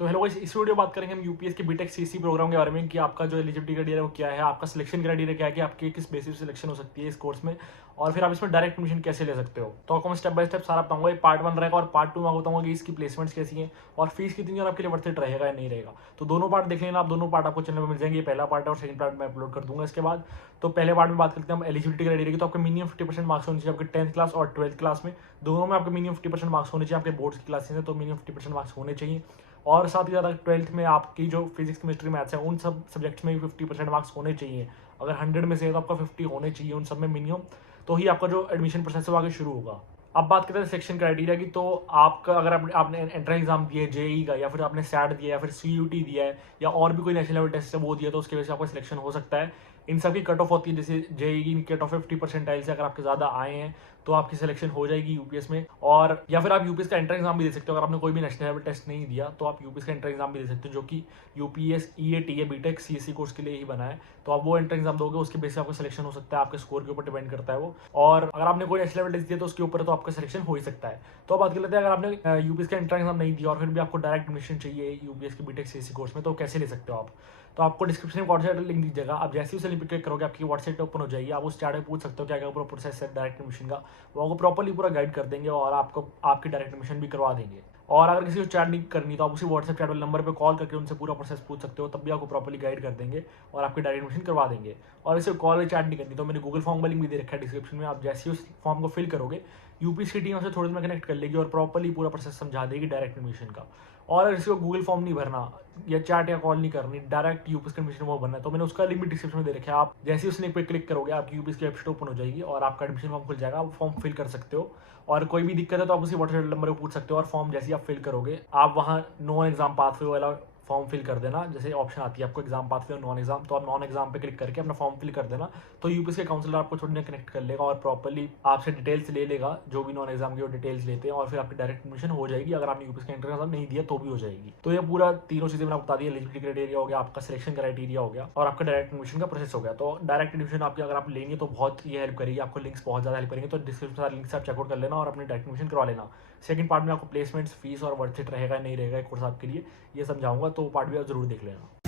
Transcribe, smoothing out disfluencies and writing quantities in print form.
तो hello guys, इस video में बात करेंगे हम यूपीएस के बीटेक सीसी प्रोग्राम के बारे में कि आपका जो एलिजिबिलिटी क्राइटेरिया है वो क्या है, आपका सिलेक्शन क्राइटेरिया क्या है कि आपकी किस बेसिस पे सिलेक्शन हो सकती है इस कोर्स में, और फिर आप इसमें डायरेक्ट एडमिशन कैसे ले सकते हो। तो आपको मैं स्टेप बाय स्टेप सारा बताऊंगा। ये पार्ट 1 रहेगा और पार्ट 2 में बताऊंगा कि इसकी प्लेसमेंट्स कैसी हैं और फीस कितनी है और आपके लिए वर्थ इट रहेगा या नहीं रहेगा। तो दोनों पार्ट देख लेना आप, दोनों पार्ट आपको चैनल में मिल जाएंगे। ये पहला पार्ट है और सेकंड पार्ट मैं अपलोड कर दूंगा इसके बाद। तो पहले पार्ट में बात करते हैं हम एलिजिबिलिटी क्राइटेरिया की। तो आपके मिनिमम 50% मार्क्स होने चाहिए आपके 10th क्लास और 12th क्लास में, दोनों में आपके मिनिमम 50% मार्क्स होने चाहिए। आपके बोर्ड्स की क्लासेस हैं तो मिनिमम 50% मार्क्स होने चाहिए। और साथ ही ज़्यादा 12th में आपकी जो फिजिक्स केमिस्ट्री मैथ्स है उन सब सब्जेक्ट्स में भी 50% मार्क्स होने चाहिए। अगर 100 में से है तो आपका 50 होने चाहिए उन सब में मिनिमम, तो ही आपका जो एडमिशन प्रोसेस है वो आगे शुरू होगा। अब बात करते हैं सिलेक्शन क्राइटेरिया की। तो आपका अगर आपने एंट्रेंस एग्जाम दिया है जेई का, या फिर आपने सैट दिया है, या फिर सीयूटी दिया है, या और भी कोई नेशनल लेवल टेस्ट है वो दिया, तो उसकी वजह से आपका सिलेक्शन हो सकता है। इन सब की कट ऑफ होती है, जैसे जेई की कट ऑफ 50% से अगर आपके ज़्यादा आए हैं तो आपकी सिलेक्शन हो जाएगी यूपीएस में। और या फिर आप यूपीएस का एंट्रेंस एग्जाम भी दे सकते हो। अगर आपने कोई भी नेशनल लेवल टेस्ट नहीं दिया तो आप यूपीएस का एंट्रेंस एग्जाम भी दे सकते हो, जो कि यूपीएस ईएटी है, बीटेक सीएससी कोर्स के लिए ही बना है। तो आप वो एंट्रेंस एग्जाम दोगे, उसके बेस से आपका सिलेक्शन हो सकता है। आपके स्कोर के ऊपर डिपेंड करता है वो। और अगर आपने कोई नेशनल लेवल टेस्ट दिया तो उसके ऊपर तो आपका सिलेक्शन हो ही सकता है। तो बात कर लेते हैं, अगर आपने यूपीएस का एंट्रेंस एग्जाम नहीं दिया और फिर भी आपको डायरेक्ट एडमिशन चाहिए यूपीएस के बीटेक सीएससी कोर्स में, तो कैसे ले सकते हो आप। तो आपको डिस्क्रिप्शन में व्हाट्सएप लिंक दीजिएगा। आप जैसे ही उसे लिंक पे क्लिक करोगे आपकी व्हाट्सएप ओपन हो जाएगी। आप उस चैट में पूछ सकते हो क्या क्या पूरा प्रोसेस है डायरेक्ट एडमिशन का, वो आपको प्रॉपर्ली पूरा गाइड कर देंगे और आपको आपकी डायरेक्ट एडमिशन भी करवा देंगे। और अगर किसी को चैट नहीं करनी तो आप उसी व्हाट्सएप चैट वाले नंबर पे कॉल करके उनसे पूरा प्रोसेस पूछ सकते हो, तब भी आपको प्रॉपर्ली गाइड कर देंगे और आपकी डायरेक्ट एडमिशन करवा देंगे। और इसे कॉल या चैट नहीं करनी तो मैंने गूगल फॉर्म का लिंक भी दे रखा है डिस्क्रिप्शन में। आप जैसे ही उस फॉर्म को फिल करोगे यूपीएस की टीम से थोड़ी देर में कनेक्ट कर लेगी और प्रॉपर्ली पूरा प्रोसेस समझा देगी डायरेक्ट एडमिशन का। और अगर किसी को गूगल फॉर्म नहीं भरना या चैट या कॉल नहीं करनी, डायरेक्ट यूपीएस का एडमिशन वो भरना है, तो मैंने उसका लिंक भी डिस्क्रिप्शन में दे रखा है। आप जैसे ही उस लिंक पे क्लिक करोगे आपकी यूपीएस की वेबसाइट ओपन हो जाएगी और आपका एडमिशन फॉर्म खुल जाएगा। आप फॉर्म फिल कर सकते हो और कोई भी दिक्कत है तो आप उसी व्हाट्सएप नंबर पर पूछ सकते हो। और फॉर्म जैसे ही आप फिल करोगे आप वहाँ नॉन एग्जाम पाथवे वाला फॉर्म फिल कर देना। जैसे ऑप्शन आती है आपको एग्जाम पाथवे और नॉन एग्जाम, तो आप नॉन एग्जाम पे क्लिक करके अपना फॉर्म फिल कर देना। तो यूपीएस के काउंसलर आपको थोड़ी देर कनेक्ट कर लेगा और प्रॉपर्ली आपसे डिटेल्स ले लेगा, जो भी नॉन एग्जाम की वो डिटेल्स लेते हैं, और फिर आपकी डायरेक्ट एडमिशन हो जाएगी। अगर आपने यूपीएस का एंट्रेंस एग्जाम नहीं दिया तो भी हो जाएगी। तो ये पूरा तीनों चीजें मैंने बता दी। एलिजिबिलिटी क्राइटेरिया हो गया, आपका सिलेक्शन क्राइटेरिया हो गया, और आपका डायरेक्ट एडमिशन का प्रोसेस हो गया। तो डायरेक्ट एडमिशन आपकी अगर आप लेंगे तो बहुत ये हेल्प करेगी आपको, लिंक्स बहुत ज्यादा हेल्प करेंगे। तो डिस्क्रिप्शन सारे लिंक्स आप चेकआउट कर लेना और अपनी डायरेक्ट एडमिशन करवा लेना। सेकंड पार्ट में आपको प्लेसमेंट्स, फीस और वर्थ इट रहेगा नहीं रहेगा कोर्स आपके लिए ये समझाऊंगा, तो पार्ट भी आप जरूर देख लेना।